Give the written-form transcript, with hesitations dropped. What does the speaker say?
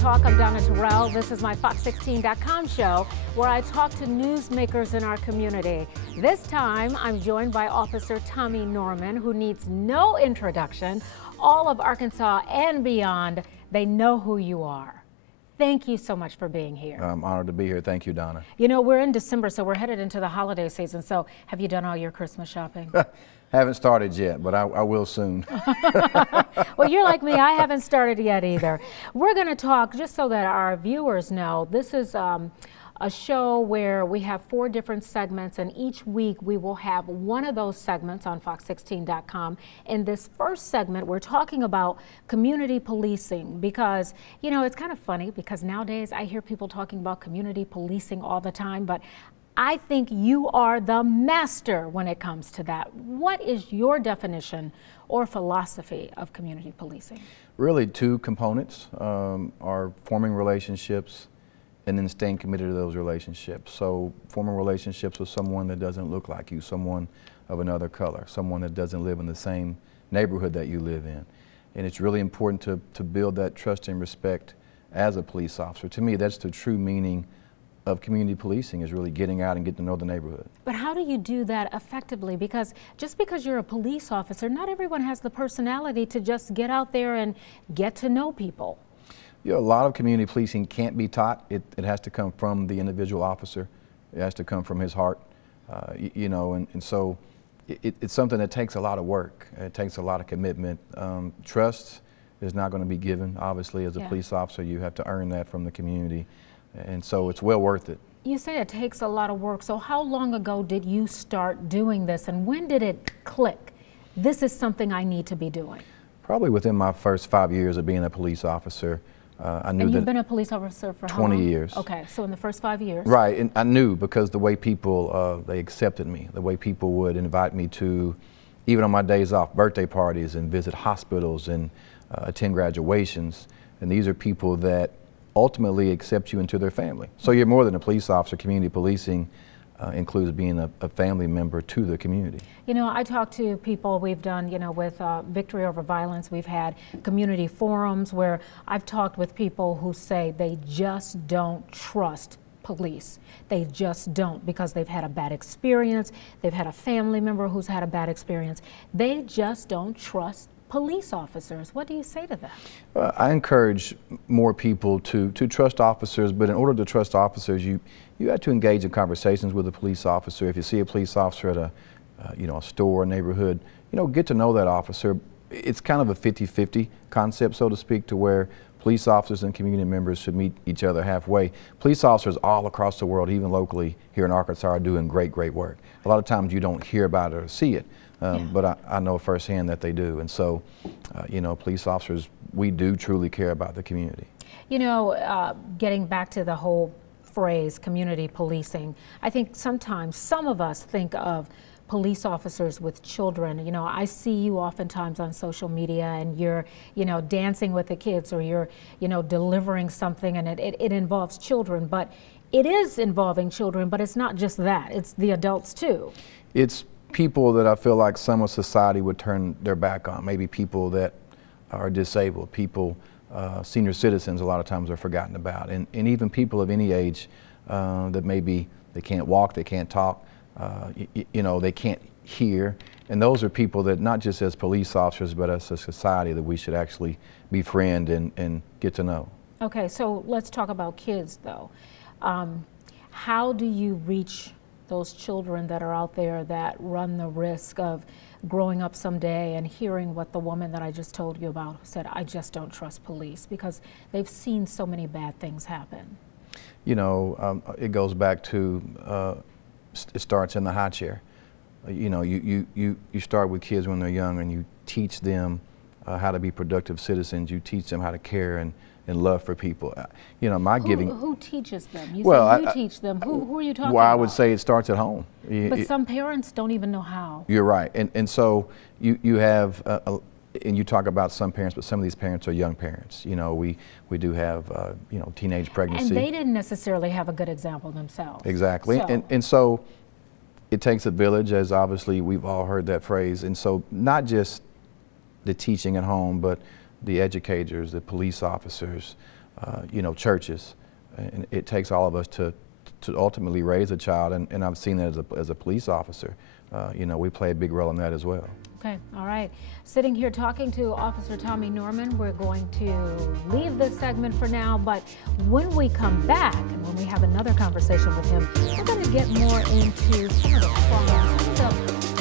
Talk. I'm Donna Terrell. This is my Fox16.com show where I talk to newsmakers in our community. This time, I'm joined by Officer Tommy Norman, who needs no introduction. All of Arkansas and beyond, they know who you are. Thank you so much for being here. I'm honored to be here. Thank you, Donna. You know, we're in December, so we're headed into the holiday season. So have you done all your Christmas shopping? Haven't started yet, but I will soon. Well, you're like me. I haven't started yet either. We're going to talk, just so that our viewers know, this is a show where we have 4 different segments, and each week we will have one of those segments on Fox16.com. In this first segment, we're talking about community policing because, you know, it's kind of funny because nowadays I hear people talking about community policing all the time, but I think you are the master when it comes to that. What is your definition or philosophy of community policing? Really 2 components are forming relationships and then staying committed to those relationships. So forming relationships with someone that doesn't look like you, someone of another color, someone that doesn't live in the same neighborhood that you live in. And it's really important to build that trust and respect as a police officer. To me, that's the true meaning of community policing, is really getting out and getting to know the neighborhood. But how do you do that effectively? Because just because you're a police officer, not everyone has the personality to just get out there and get to know people. You know, a lot of community policing can't be taught. It has to come from the individual officer. It has to come from his heart, you know, and so it's something that takes a lot of work. It takes a lot of commitment. Trust is not going to be given. Obviously, as a police officer, you have to earn that from the community. And so it's well worth it. You say it takes a lot of work. So how long ago did you start doing this, and when did it click? This is something I need to be doing. Probably within my first 5 years of being a police officer. I knew and you've that been a police officer for 20 how long? years. Okay, so in the first 5 years. Right, and I knew because the way people, they accepted me, the way people would invite me to, even on my days off, birthday parties and visit hospitals and attend graduations. And these are people that ultimately accept you into their family. So you're more than a police officer. Community policing includes being a family member to the community. You know, I talk to people we've done, you know, with Victory Over Violence, we've had community forums where I've talked with people who say they just don't trust police. They just don't, because they've had a bad experience, they've had a family member who's had a bad experience. They just don't trust police officers. What do you say to that? I encourage more people to trust officers, but in order to trust officers, you have to engage in conversations with a police officer. If you see a police officer at a you know, a store, a neighborhood, you know, get to know that officer. It's kind of a 50-50 concept, so to speak, to where police officers and community members should meet each other halfway. Police officers all across the world, even locally here in Arkansas, are doing great work. A lot of times you don't hear about it or see it. But I know firsthand that they do. And so, you know, police officers, we do truly care about the community. You know, getting back to the whole phrase, community policing, I think sometimes some of us think of police officers with children. You know, I see you oftentimes on social media and you're, you know, dancing with the kids, or you're, you know, delivering something, and it involves children. But it is involving children, but it's not just that. It's the adults too. It's people that I feel like some of society would turn their back on. Maybe people that are disabled, people, senior citizens a lot of times are forgotten about, and even people of any age that maybe they can't walk, they can't talk, you know, they can't hear. And those are people that, not just as police officers, but as a society, that we should actually befriend and get to know. Okay, so let's talk about kids though. How do you reach those children that are out there that run the risk of growing up someday and hearing what the woman that I just told you about said, I just don't trust police, because they've seen so many bad things happen? You know, it goes back to, it starts in the high chair. You know, you start with kids when they're young, and you teach them how to be productive citizens. You teach them how to care and love for people. You know, Who teaches them? You say you teach them. Who are you talking about? Well, I would say it starts at home. But some parents don't even know how. You're right. And so you have, and you talk about some parents, but some of these parents are young parents. You know, we do have, you know, teenage pregnancy. And they didn't necessarily have a good example themselves. Exactly. So. And so it takes a village, as obviously we've all heard that phrase. And so not just the teaching at home, but the educators, the police officers, you know, churches. And it takes all of us to ultimately raise a child, and I've seen that as a police officer. You know, we play a big role in that as well. Okay, all right. Sitting here talking to Officer Tommy Norman, we're going to leave this segment for now, but when we come back and when we have another conversation with him, we're going to get more into some of the crimes, some of the